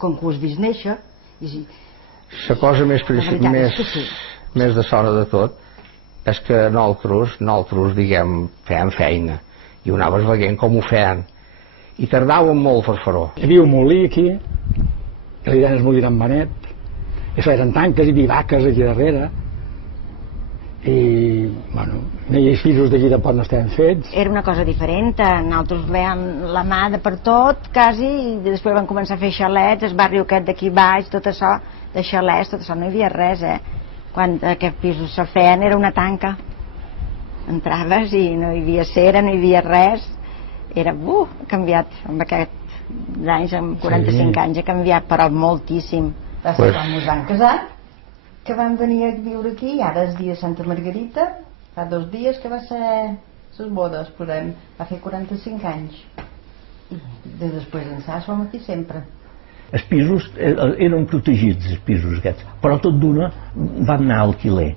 Com que ho has vist néixer... La cosa més de sort de tot és que nosaltres, diguem, fèiem feina i ho anaves veient com ho feien i tardàvem molt per fer-ho. Hi havia un molí aquí, que li deien el molí d'en Benet, i feien tanques i vaques aquí darrere, i, bueno, aquells pisos d'aquí tampoc no estaven fets. Era una cosa diferent, nosaltres veiem la mà de per tot, quasi, i després van començar a fer xalets, el barri aquest d'aquí baix, tot això, de xalets, tot això, no hi havia res, Quan aquests pisos se feien era una tanca. Entraves i no hi havia cera, no hi havia res, era, ha canviat, amb aquests anys, amb 45 anys, ha canviat, però moltíssim. Va ser quan ens van casar, que vam venir a viure aquí, ara és dia de Santa Margarita, fa 2 dies que va ser les bodes, va fer 45 anys. I després d'ençà som aquí sempre. Els pisos eren protegits, els pisos aquests, però tot d'una van anar a alquiler.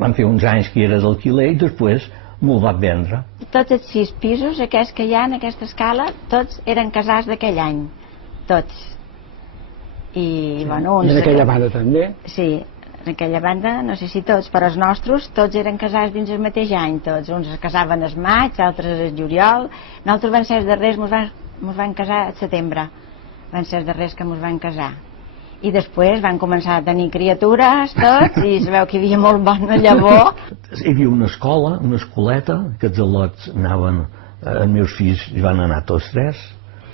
Van fer uns anys que era d'alquiler i després m'ho van vendre. Tots els 6 pisos, aquests que hi ha en aquesta escala, tots eren casats d'aquell any, tots. I, bueno, I en aquella banda també? Sí, en aquella banda, no sé si tots, però els nostres tots eren casats dins el mateix any, tots. Uns es casaven al maig, altres al juliol. Nosaltres vam ser els darrers, ens van casar al setembre, van ser els darrers que ens van casar. I després van començar a tenir criatures tots i es veu que hi havia molt bona llavor. Hi havia una escola, una escoleta, que els al·lots anaven, els meus fills hi van anar tots 3.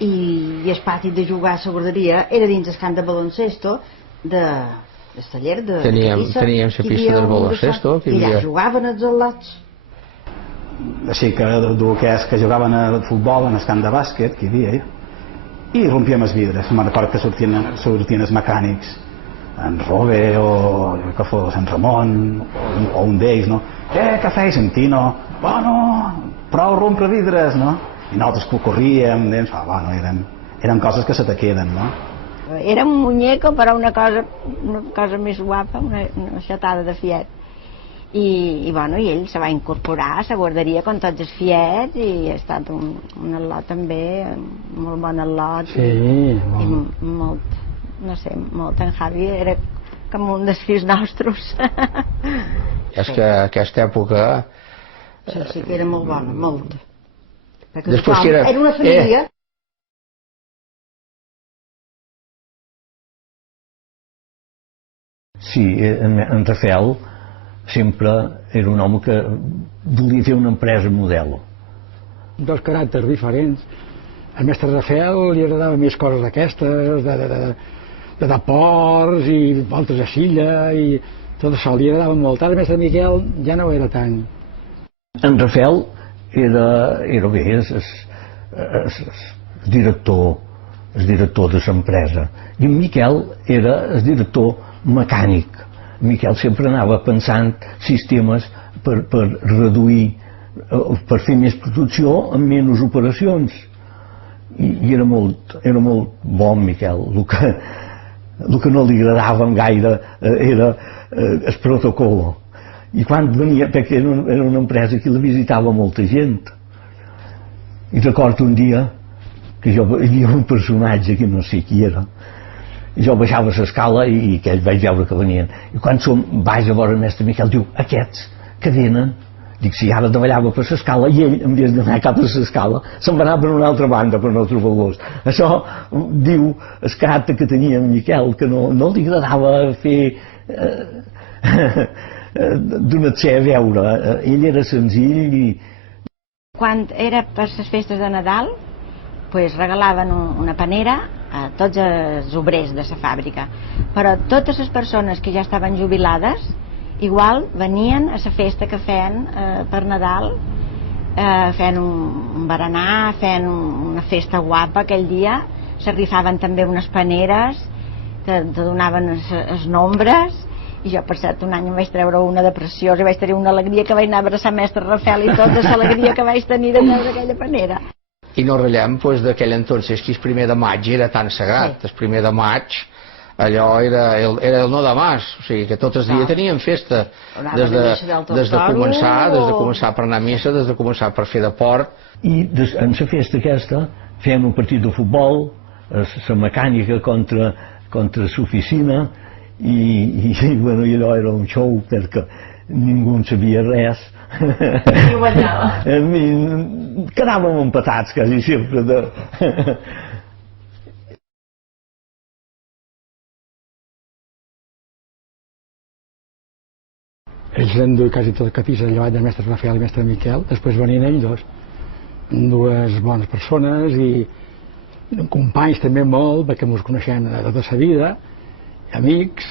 I el pati de jugar a la guarderia era dins el camp de baloncesto del taller de Teníem la pista del baloncesto, i allà jugaven els al·lots. Així que que jugaven a futbol en el camp de bàsquet que hi havia, i rompíem els vidres. Me'n recordo que sortien els mecànics, en Robe o que fos en Ramon o un d'ells, no? Què feis, en Tino? Bueno, prou rompre vidres, no? I nosaltres corríem, bueno, eren coses que se te queden, no? Era un muñeco, però una cosa més guapa, una xatada de fiet. I ell se va incorporar a la guarderia com tots els fiets i ha estat un al·lot també, molt bon al·lot. Sí, i molt, no sé, molt. En Javi era com un dels fills nostres. És que aquesta època... Sí que era molt bona, molt. Perquè era una família... Sí, en Rafael sempre era un home que volia fer una empresa modelo. Dos caràcters diferents. Al mestre Rafael li agradava més coses d'aquestes, de ports i voltes a silla i tot això, li agradava molt. Ara el mestre Miquel ja no era tant. En Rafael era bé, el director de l'empresa, i en Miquel era el director mecànic. Miquel sempre anava pensant sistemes per reduir, per fer més producció amb menys operacions. I era molt bo en Miquel. El que no li agradava gaire era el protocol. I quan venia, perquè era una empresa que la visitava molta gent. I recordo un dia que hi havia un personatge que no sé qui era. Jo baixava l'escala i aquells vaig veure que venien. I quan vaig a veure el mestre Miquel, diu, aquests que venen, dic, si ara davallava per l'escala i ell, en vez d'anar cap a l'escala, se'n va anar per una altra banda per no trobar-los. Això diu el caràcter que tenia en Miquel, que no li agradava fer d'una txer a veure. Ell era senzill i... Quan era per les festes de Nadal, regalaven una panera a tots els obrers de la fàbrica, però totes les persones que ja estaven jubilades igual venien a la festa que feien per Nadal, feien un berenar, feien una festa guapa aquell dia, se rifaven també unes paneres, te donaven els nombres, i jo per cert un any em vaig treure una de preciós i vaig tenir una alegria que vaig anar a abraçar mestre Rafael i tota l'alegria que vaig tenir de treure aquella panera. I no ratllem d'aquell entonces que el 1 de maig era tan sagrat. El 1 de maig allò era el no de mas, o sigui que tots els dies teníem festa, des de començar per anar a missa, des de començar per fer de port. I en la festa aquesta fèiem un partit de futbol, la mecànica contra l'oficina i bueno, allò era un show perquè ningú en sabia res. I guanyava. Quedàvem empatats quasi sempre. Ells han dut quasi tot el catís llevat del mestre Rafael i mestre Miquel, després venien ells dos, dues bones persones i companys també molt, perquè ens coneixem de tota la vida, amics,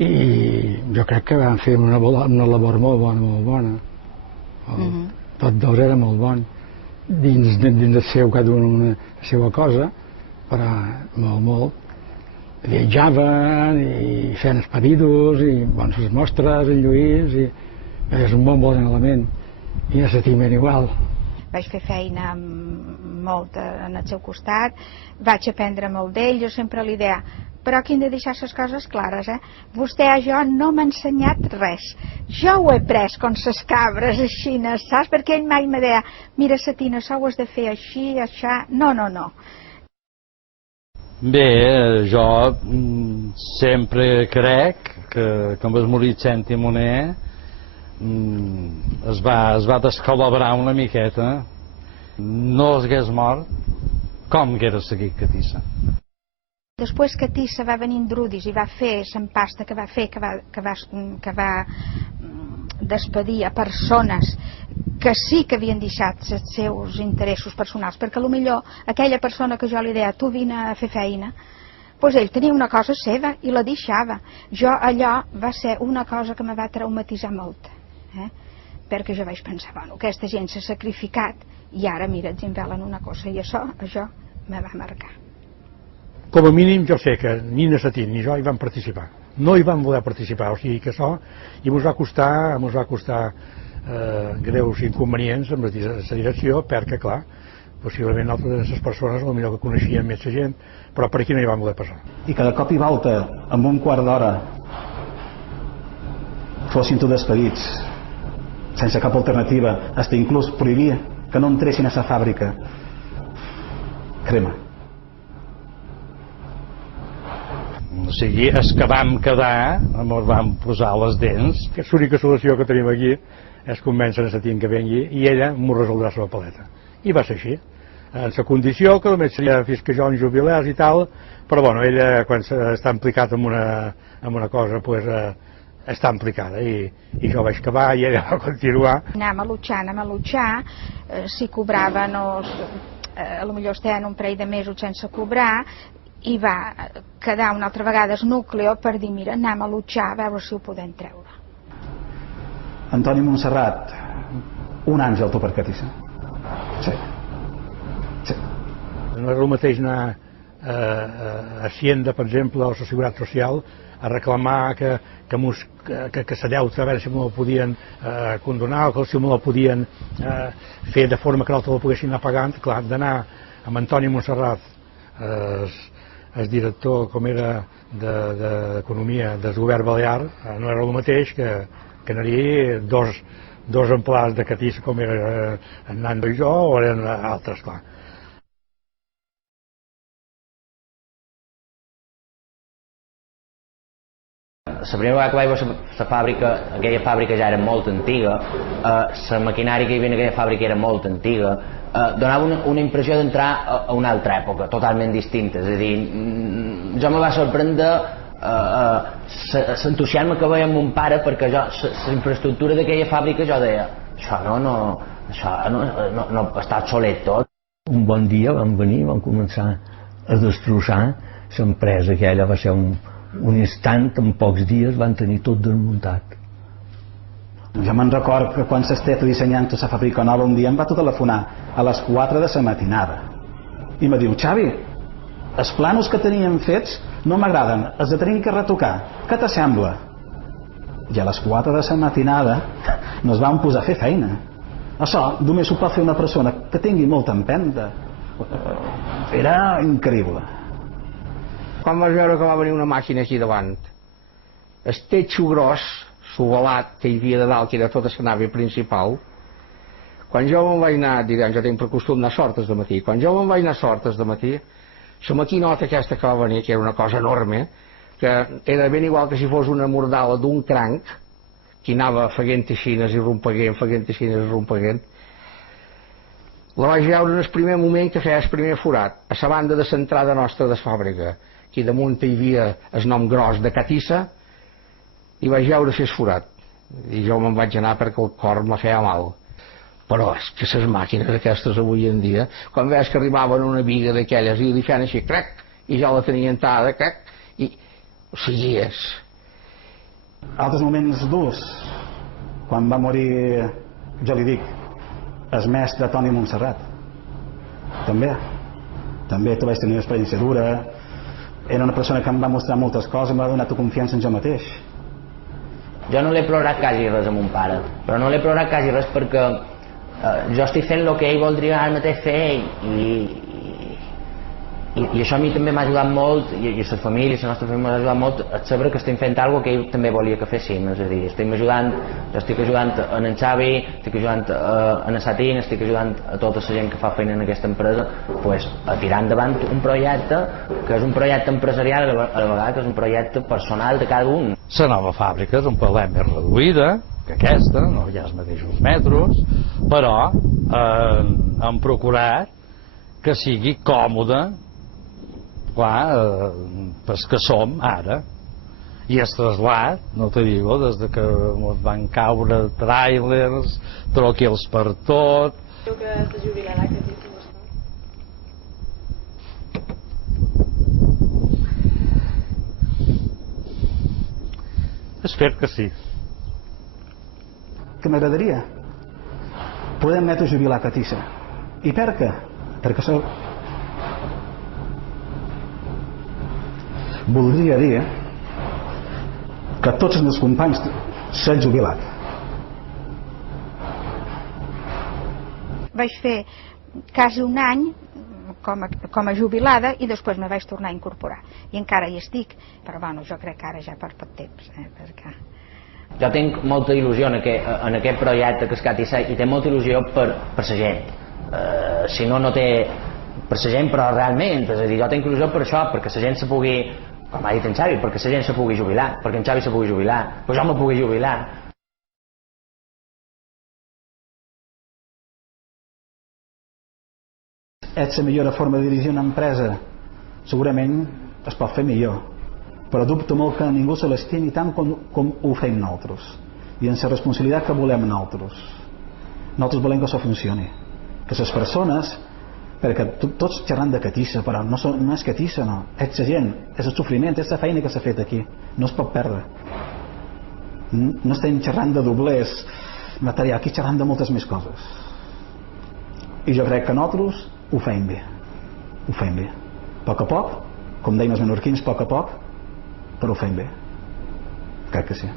i jo crec que van fer una labor molt bona. Tots dos eren molt bons, dins del seu, cada un la seva cosa, però molt. Viatjaven i feien expedidos i bones mostres, en Lluís, i és un bon element, i a Setiment igual. Vaig fer feina molt en el seu costat, vaig aprendre molt d'ell, jo sempre li deia, però aquí hem de deixar les coses clares, Vostè a jo no m'ha ensenyat res, jo ho he pres com les cabres, així, saps? Perquè ell mai me deia, mira Setina, això ho has de fer així, això... No. Bé, jo sempre crec que amb el morit Timoner es va descalabrar una miqueta, no hagués mort, com haguera seguit Catissa. Després Catissa va venir en Drudis i va fer l'empasta que va fer, que va despedir a persones que sí que havien deixat els seus interessos personals, perquè potser aquella persona que jo li deia, tu vine a fer feina, doncs ell tenia una cosa seva i la deixava. Allò va ser una cosa que me va traumatitzar molt, perquè jo vaig pensar, bueno, aquesta gent s'ha sacrificat i ara, mira, ens invelen una cosa, i això me va marcar. Com a mínim jo sé que ni na Setín ni jo hi vam participar, no hi vam voler participar, o sigui que això i ens va costar greus inconvenients amb la direcció, perquè clar, possiblement altres de les persones potser que coneixien més la gent, però per aquí no hi vam voler passar. I cada cop i volta, amb un quart d'hora, fossin tots despedits, sense cap alternativa, fins inclús prohibir que no entressin a la fàbrica. Crema. O sigui, és que vam quedar, ens vam posar les dents. L'única solució que tenim aquí és convèncer a Setín que vengui i ella m'ho resoldrà a la paleta. I va ser així. En la condició que només seria fins que jo en jubilés i tal, però bueno, ella quan està implicat en una cosa, pues, està implicada i jo vaig acabar i ella va continuar. Anem a luchar, si cobraven potser estaven un parell de mesos sense cobrar i va quedar una altra vegada el núcleo per dir, mira, anem a luchar a veure si ho podem treure. Antoni Montserrat, un àngel tu per Catissa. Sí. No és el mateix anar a Hacienda, per exemple, o a la Seguretat Social, a reclamar que la deuta, a veure si me la podien condonar o que si me la podien fer de forma que no te la poguessin anar pagant. Clar, d'anar amb Antoni Montserrat, el director com era d'Economia del govern balear, no era el mateix que anar-hi dos empleats de Catissa com era en Nando i jo o eren altres, clar. La primera vegada que vaig veure la fàbrica, aquella fàbrica ja era molt antiga, la maquinària que hi havia en aquella fàbrica era molt antiga, donava una impressió d'entrar a una altra època, totalment distinta. És a dir, jo me va sorprendre l'entusiasme que veia amb mon pare, perquè la infraestructura d'aquella fàbrica jo deia, això no està obsolet tot. Un bon dia vam venir i vam començar a destrossar l'empresa aquella, va ser un instant, en pocs dies van tenir tot desmuntat. Jo me'n record que quan s'estava dissenyant la fàbrica nova un dia em va telefonar a les 4 de la matinada i me diu, Xavi, els planos que teníem fets no m'agraden, els tenim que retocar, què t'assembla? I a les 4 de la matinada ens vam posar a fer feina. Això només ho pot fer una persona que tingui molta empenta. Era increïble. Quan vas veure que va venir una màquina aquí davant, el techo gros, l'ovalat que hi havia de dalt, que era tota la nave principal, quan jo me'n vaig anar, direm, jo tinc per costum anar a Sortes de matí, quan jo me'n vaig anar a Sortes de matí, La maquinota aquesta que va venir, que era una cosa enorme, que era ben igual que si fos una mordala d'un cranc, que anava feient aixines i rompeguent, feient aixines i rompeguent. La vaig veure en el primer moment que feia el primer forat, a la banda de l'entrada nostra de la fàbrica. Aquí damunt hi havia el nom gros de Catissa, i vaig veure fer el forat. I jo me'n vaig anar perquè el cor me feia mal. Però és que les màquines aquestes avui en dia, quan veus que arribaven una viga d'aquelles i li feien així, crec, i ja la tenia entrada, crec, i... O sigui, és... Altres moments durs, quan va morir, jo li dic, el mestre Toni Montserrat. També tu vaig tenir una experiència dura, era una persona que em va mostrar moltes coses, em va donar tu confiança en jo mateix. Jo no l'he plorat quasi res a mon pare, però no l'he plorat quasi res perquè jo estic fent el que ell voldria ara mateix fer i això a mi també m'ha ajudat molt i la família, la nostra família m'ha ajudat molt a saber que estem fent alguna que ell també volia que féssim, és a dir, jo estic ajudant en Xavi, estic ajudant en Satín, estic ajudant a tota la gent que fa feina en aquesta empresa pues, a tirar endavant un projecte que és un projecte empresarial a la vegada que és un projecte personal de cada un. La nova fàbrica és un pellet més reduïda que aquesta, no hi ha els mateixos metres, però hem procurat que sigui còmode, clar, pels que som ara. I el trasllat, no te digo, des que ens van caure tràilers, troquils per tot. Creu que se jubilarà aquest tipus? Espero que sí. Que m'agradaria poder admetre jubilar Catissa. I per què? Perquè soc... Voldria dir que tots els meus companys s'han jubilat. Vaig fer quasi un any com a jubilada i després me vaig tornar a incorporar. I encara hi estic, però bueno, jo crec que ara ja per poc temps. Perquè... Jo tinc molta il·lusió en aquest projecte que és Catissa i té molta il·lusió per la gent. Si no, no té per la gent, però realment, és a dir, jo tinc il·lusió per això, perquè la gent se pugui, com ha dit en Xavi, perquè la gent se pugui jubilar, perquè en Xavi se pugui jubilar, però jo me pugui jubilar. És la millor forma de dirigir una empresa? Segurament es pot fer millor, però dubto molt que ningú se l'estimi tant com ho fem nosaltres i en la responsabilitat que volem nosaltres. Nosaltres volem que això funcioni, que les persones, perquè tots xerran de Catissa, però no és Catissa, no, és la gent, és el sofriment, és la feina que s'ha fet aquí, no es pot perdre. No estem xerrant de doblers material, aquí xerrant de moltes més coses i jo crec que nosaltres ho fem bé, a poc, com deien els menorquins, a poc, però ho fem bé, crec que sí.